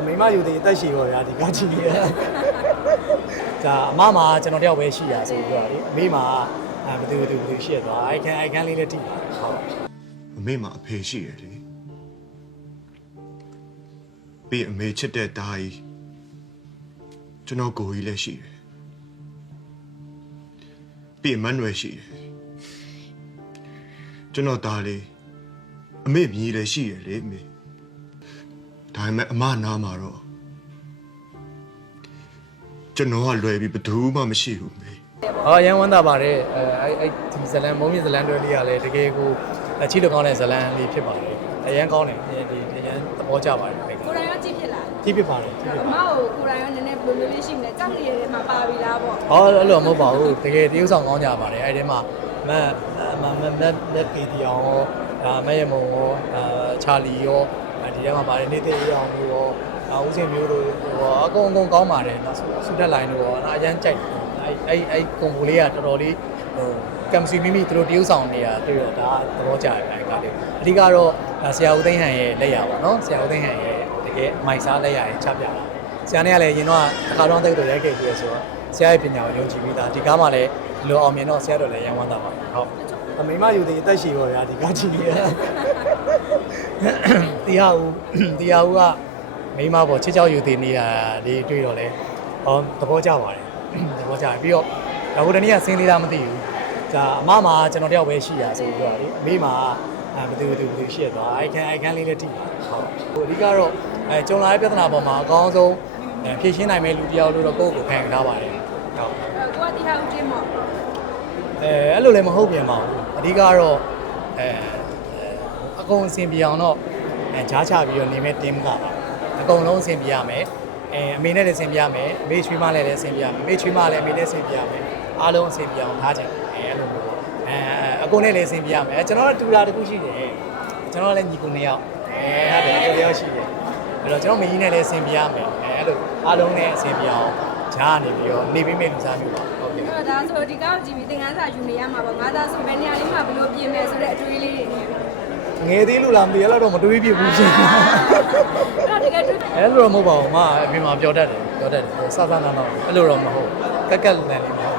အမိမယူသေးအသက်ရှည်ပါဗျာဒီကားကြည့်နေရဒါအမမှာကျွန်တော်တယောက်ပဲရှိရဆိုပြီးတော့လေအမေမှာအဲဘယ်သူဘယ်သူဘယ်သူရှိရသွားအိုင်ကန်အိုင်ကန်လေးလည်းတိပါဟုတ်အမေမှာအဖေရှိတယ်လေပြီးအမေချစ်တဲ့ဒါကြီးကျွန်တော်ကိုကြီးလည်းရှိတယ်ပြီးမန်နွယ်ရှိတယ်ကျွန်တော်ဒါလေးအမေမြည်လည်းရှိတယ်လေအမေ ဒါပေမဲ့အမနာမှာတော့ကျွန်တော်ကလွယ်ပြီးဘယ်သူမှမရှိဘူးမေ။အော်ရန်ဝမ်းသာပါတယ်။အဲအဲ့အဲ့ဒီဇလန်မုံမြင့်ဇလန်တွဲလေးကလည်းတကယ်ကိုအချီလိုကောင်းတဲ့ဇလန်လေးဖြစ်ပါတယ်။အရန်ကောင်းတယ်။ဒီဒီအရန်သဘောကျပါတယ်။ကိုရိုင်းရောကြည့်ဖြစ်လားကြည့်ဖြစ်ပါတယ်ကြည့်ဖြစ်အမကိုကိုရိုင်းရောနည်းနည်းဘယ်လိုမျိုးလေးရှိမလဲကြောက်နေရတဲ့မှာပါပြီလားပေါ့။ဟောအဲ့လိုမဟုတ်ပါဘူး။တကယ်တရုပ်ဆောင်ကောင်းကြပါတယ်။အဲ့ဒီမှာမတ်မမမက်မက်ကေတီအောင်ရောဒါမက်ရမုံရောအာချာလီရော ဒီထဲမှာပါတယ်နေတဲ့အေးအောင်မျိုးရောအာဦးစင်မျိုးတို့ဟောအကုန်အကုန်ကောင်းပါတယ်။ဆူတက်လိုင်းတို့ရောအရန်ကြိုက်တယ်။အဲ့အဲ့အဲ့ကွန်ဘိုလေးကတော်တော်လေးဟိုကမ်စီမိမိသူတို့တရုပ်ဆောင်နေတာတွေ့တော့ဒါသဘောကျတယ်အဲကားလေးအဓိကတော့ဆရာဦးသိန်းဟန်ရဲ့လက်ရပါတော့ဆရာဦးသိန်းဟန်ရဲ့တကယ်မိုက်စားလက်ရရဲ့ချပြတာဆရာနဲ့ကလည်းရင်တော့တစ်ခါတော့တိတ်တော့ရိုက်ခဲ့ပြီးရဆိုတော့ဆရာရဲ့ပညာကိုယုံကြည်ပြီးသားဒီကားမှလည်းဒီလိုအောင်မြင်တော့ဆရာတို့လည်းရန်ဝမ်းသာပါဟုတ်အမိမယူသေးအသက်ရှည်ပါဗျာဒီကားကြည့်နေရ တရားဦးတရားဦးကမိမပေါ်ချစ်ချောက်ယူသေးနေတာလေးတွေ့တော့လေဟောသဘောကျပါတယ်သဘောကျတယ်ပြီးတော့ဒါကိုတနေ့ကဆင်းလေးလားမသိဘူးဒါအမမှာကျွန်တော်တယောက်ပဲရှိရဆိုပြီးတော့လေအမေမှာအဲဘယ်သူဘယ်သူဘယ်သူရှိရသွားအိုင်ကန်အိုင်ကန်လေးလည်းတိပါဟုတ်ဟိုအဓိကတော့အဲကြုံလာတဲ့ပြဿနာပေါ်မှာအကောင်းဆုံးအဲဖြေရှင်းနိုင်မဲ့လူတစ်ယောက်လို့တော့ကိုယ့်ကိုယ်ခံယူထားပါတယ်ဟုတ်အဲကိုကတရားဦးချင်းပေါ့အဲအဲ့လိုလည်းမဟုတ်ပြန်ပါဘူးအဓိကတော့အဲအ ကုန်အဆင်ပြေအောင်တော့အဲဂျားချပြီးတော့နေမဲ့ team ကပါအကုန်လုံးအဆင်ပြေရမယ်အဲအမေနဲ့လည်းအဆင်ပြေရမယ်အမေချွေးမလည်းလည်းအဆင်ပြေရမယ်အမေချွေးမလည်းအမေလည်းအဆင်ပြေရမယ်အားလုံးအဆင်ပြေအောင်ထားကြတယ်အဲအဲ့လိုမျိုးအဲအကုန်နဲ့လည်းအဆင်ပြေရမယ်ကျွန်တော်ကတူတာတစ်ခုရှိတယ်ကျွန်တော်ကလည်းညီကိုနှစ်ယောက်အဲဟုတ်တယ်တူတယောက်ရှိတယ်အဲ့တော့ကျွန်တော်မကြီးနဲ့လည်းအဆင်ပြေရမယ်အဲအဲ့လိုအားလုံးနဲ့အဆင်ပြေအောင်ဂျားနေပြီးတော့နေပေးမယ့်လူစားမျိုးပါဟုတ်ကဲ့အဲ့တော့ဒါဆိုဒီကောက်ကြည့်ပြီးသင်ခန်းစာယူနေရမှာပေါ့ငါသားဆိုဘယ်နေရာလေးမှာဘယ်လိုပြင်မယ်ဆိုတဲ့အတွေးလေးတွေနေအဲ့ ငယ်သေးလို့လားမသိဘူးအဲ့လိုတော့မတွေးပြဘူးရှင်တော့တကယ်တွေ့အဲ့လိုတော့မဟုတ်ပါဘူးမအပြင်မှာပြောတတ်တယ်ပြောတတ်တယ်စစနာနာအဲ့လိုတော့မဟုတ်ကက်ကက်လည်းမဟုတ်